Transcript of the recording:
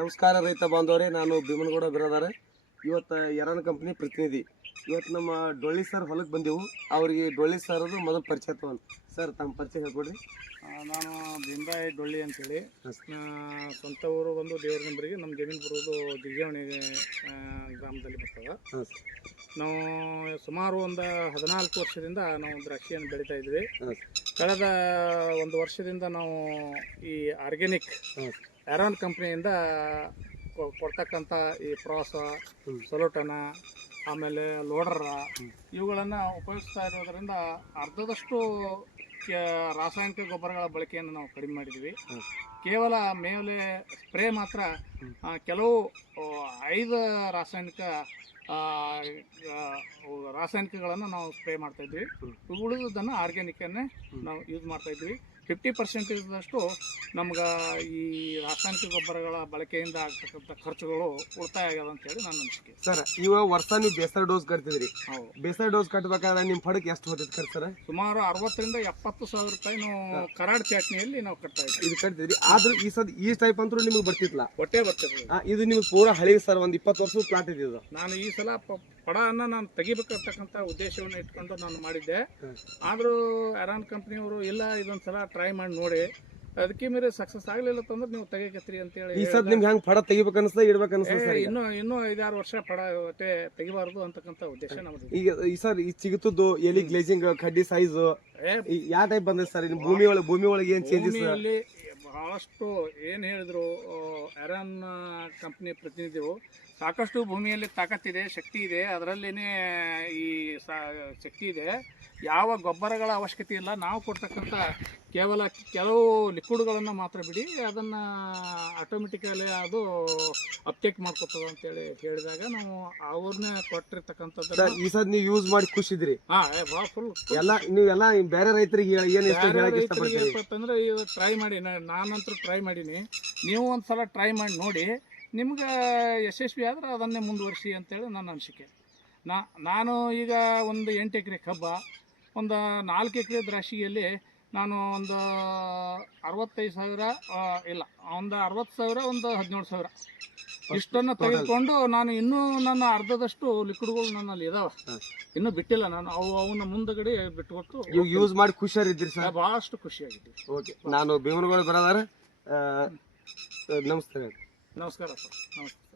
ನಮಸ್ಕಾರ ರೈತ ಬಾಂಧವರೇ, ನಾನು ಭೀಮನಗೌಡ ಬಿರಾದಾರ. ಇವತ್ತು ಎರಾನ್ ಕಂಪ್ನಿ ಪ್ರತಿನಿಧಿ. ಇವತ್ತು ನಮ್ಮ ಡೊಳ್ಳಿ ಸರ್ ಹೊಲಕ್ಕೆ ಬಂದೆವು. ಅವರಿಗೆ ಡೊಳ್ಳಿ ಸರ್ದು ಮೊದಲು ಪರಿಚಯ ತಗೊಂಡು ಸರ್ ತಮ್ಮ ಪರಿಚಯ ಹೇಳ್ಕೊಡ್ರಿ. ನಾನು ಭೀಮರಾಯ ಡೊಳ್ಳಿ ಅಂತೇಳಿ, ಸ್ವಂತ ಊರು ಬಂದು ದೇವ್ರ ನಂಬರಿಗೆ, ನಮ್ಮ ಜಮೀನು ಬರೋದು ಜಿಗ್ಜಾವಣಿ ಗ್ರಾಮದಲ್ಲಿ ಬರ್ತದೆ. ನಾವು ಸುಮಾರು ಒಂದು 14 ವರ್ಷದಿಂದ ನಾವು ದ್ರಾಕ್ಷಿಯನ್ನು ಬೆಳೀತಾ ಇದ್ವಿ. ಕಳೆದ 1 ವರ್ಷದಿಂದ ನಾವು ಈ ಆರ್ಗ್ಯಾನಿಕ್ ಎರಾನ್ ಕಂಪ್ನಿಯಿಂದ ಕೊಡ್ತಕ್ಕಂಥ ಈ ಪ್ರಾಸ, ಸೊಲೋಟನ, ಆಮೇಲೆ ಲೋಡರ ಇವುಗಳನ್ನು ಉಪಯೋಗಿಸ್ತಾ ಇರೋದರಿಂದ ಅರ್ಧದಷ್ಟು ರಾಸಾಯನಿಕ ಗೊಬ್ಬರಗಳ ಬಳಕೆಯನ್ನು ನಾವು ಕಡಿಮೆ ಮಾಡಿದ್ವಿ. ಕೇವಲ ಮೇಲೆ ಸ್ಪ್ರೇ ಮಾತ್ರ ಕೆಲವು 5 ರಾಸಾಯನಿಕಗಳನ್ನು ನಾವು ಸ್ಪ್ರೇ ಮಾಡ್ತಾಯಿದ್ವಿ. ಉಳಿದುದನ್ನು ಆರ್ಗ್ಯಾನಿಕನ್ನೇ ನಾವು ಯೂಸ್ ಮಾಡ್ತಾಯಿದ್ವಿ. 50% ನಮ್ಗೆ ಈ ರಾಸಾಯನಿಕ ಗೊಬ್ಬರಗಳ ಬಳಕೆಯಿಂದ ಆಗ್ತಕ್ಕಂಥ ಖರ್ಚುಗಳು ಉಳಿತಾಯ ಆಗ್ಯದ ಅಂತೇಳಿ ನನ್ನ ಅನಿಸಿಕೆ. ಸರ್, ಇವಾಗ ವರ್ಷ ನೀವು ಬೇಸರ ಡೋಸ್ ಕಟ್ತಿದ್ರಿ. ಹೌದು, ಬೇಸರ ಡೋಸ್ ಕಟ್ಟಬೇಕಾದ್ರೆ ನಿಮ್ಮ ಫಡಕ್ಕೆ ಎಷ್ಟು ಹೊತ್ತಿಗೆ ಖರ್ಚು ಸರ್? ಸುಮಾರು 60,000 ರಿಂದ 70,000 ರೂಪಾಯಿ ನಾವು ಕರಾಡ್ ಚಾಟ್ನಿಯಲ್ಲಿ ನಾವು ಕಟ್ತಾ ಇದ್ವಿ. ಇದು ಕಟ್ತಿದ್ರಿ. ಆದ್ರೂ ಈ ಟೈಪ್ ಅಂತೂ ನಿಮ್ಗೆ ಬರ್ತಿತ್ತಲ್ಲ? ಹೊಟ್ಟೆ ಬರ್ತದೆ. ಇದು ನಿಮ್ಗೆ ಪೂರಾ ಹಳಿ ಸರ್, ಒಂದು 20 ವರ್ಷದ ಪ್ಲಾಟ್ ಇದೆ. ನಾನು ಈ ಸಲ ಪಡವನ್ನು ನಾನು ತೆಗಿಬೇಕಂತಕ್ಕಂಥ ಉದ್ದೇಶವನ್ನು ಇಟ್ಕೊಂಡು ನಾನು ಮಾಡಿದ್ದೆ. ಆದರೂ ಎರಾನ್ ಕಂಪ್ನಿಯವರು ಇಲ್ಲ, ಇದೊಂದು ಸಲ ಟ್ರೈ ಮಾಡಿ ನೋಡಿ, ಅದಕ್ಕೆ ಮೇಲೆ ಸಕ್ಸಸ್ ಆಗಲಿಲ್ಲ ಅಂತಂದ್ರೆ ನೀವು ತೆಗಿಕತ್ರಿ ಅಂತೇಳಿ. ಈ ಸದ್ ನಿಮ್ಗೆ ಹೆಂಗೆ ಪಡ ತೆಗಿಬೇಕು ಅನಿಸ್ತದೆ, ಇಡ್ಬೇಕು ಅನಿಸ್ತದೆ? ಇನ್ನೂ 5-6 ವರ್ಷ ಪಡ ತೆಗಿಬಾರ್ದು ಅಂತಕ್ಕಂಥ ಉದ್ದೇಶ ನಮ್ಮದು. ಈಗ ಈ ಸಿಗುತ್ತದ್ದು ಎಲಿ ಗ್ಲೇಜಿಂಗ್, ಕಡ್ಡಿ ಸೈಜ್ ಯಾವ ಟೈಪ್ ಬಂದಿದೆ ಸರ್? ಭೂಮಿ ಒಳಗೆ ಏನು ಚೇಂಜಸ್? ಬಹಳಷ್ಟು ಏನು ಹೇಳಿದ್ರು ಎರಾನ್ ಕಂಪ್ನಿ ಪ್ರತಿನಿಧಿಗಳು, ಸಾಕಷ್ಟು ಭೂಮಿಯಲ್ಲಿ ತಾಕತ್ತಿದೆ, ಶಕ್ತಿ ಇದೆ, ಅದರಲ್ಲೇನೆ ಈ ಶಕ್ತಿ ಇದೆ, ಯಾವ ಗೊಬ್ಬರಗಳ ಅವಶ್ಯಕತೆ ಇಲ್ಲ, ನಾವು ಕೊಡ್ತಕ್ಕಂಥ ಕೇವಲ ಕೆಲವು ಲಿಕ್ವಿಡ್ಗಳನ್ನು ಮಾತ್ರ ಬಿಡಿ, ಅದನ್ನು ಆಟೋಮೆಟಿಕಲಿ ಅದು ಅಪ್ಟೇಕ್ ಮಾಡ್ಕೊತದ ಅಂತೇಳಿ ಹೇಳಿದಾಗ ನಾವು ಅವ್ರನ್ನೇ ಕೊಟ್ಟಿರ್ತಕ್ಕಂಥದ್ದು. ಈ ಸದ್ ನೀವು ಯೂಸ್ ಮಾಡಿ ಖುಷಿದ್ರಿ? ಫುಲ್ ನೀವೆಲ್ಲ ಬೇರೆ ರೈತರಿಗೆ ಏನಂದ್ರೆ ಇದು ಟ್ರೈ ಮಾಡಿ, ನಾನಂತೂ ಟ್ರೈ ಮಾಡೀನಿ, ನೀವು ಒಂದ್ಸಲ ಟ್ರೈ ಮಾಡಿ ನೋಡಿ, ನಿಮ್ಗೆ ಯಶಸ್ವಿ ಆದ್ರೆ ಅದನ್ನೇ ಮುಂದುವರಿಸಿ ಅಂತೇಳಿ ನನ್ನ ಅನಿಸಿಕೆ. ನಾನು ಈಗ ಒಂದು 8 ಎಕರೆ ಕಬ್ಬ, ಒಂದು 4 ಎಕರೆ ದ್ರಾಕ್ಷಿಯಲ್ಲಿ ನಾನು ಒಂದು 65,000 ಇಲ್ಲ, ಒಂದು 60,000, ಒಂದು 17,000 ಇಷ್ಟನ್ನು ತೆಗೆದುಕೊಂಡು ನಾನು ಇನ್ನೂ ನನ್ನ ಅರ್ಧದಷ್ಟು ಲಿಕ್ವಿಡ್ಗಳು ನನ್ನಲ್ಲಿ ಇದಾವೆ, ಇನ್ನೂ ಬಿಟ್ಟಿಲ್ಲ. ನಾನು ಅವನ್ನ ಮುಂದಗಡೆ ಬಿಟ್ಕೊಟ್ಟು ಯೂಸ್ ಮಾಡಿ ಖುಷಿಯಾಗಿದ್ದೀರಿ ಸರ್? ಭಾಳಷ್ಟು ಖುಷಿಯಾಗಿದ್ದೀವಿ. ಓಕೆ, ನಾನು ಭೀಮನಗೌಡ ಬಿರಾದಾರ. ನಮಸ್ತೆ. ನಮಸ್ಕಾರ ಸರ್. ನಮಸ್ತೆ.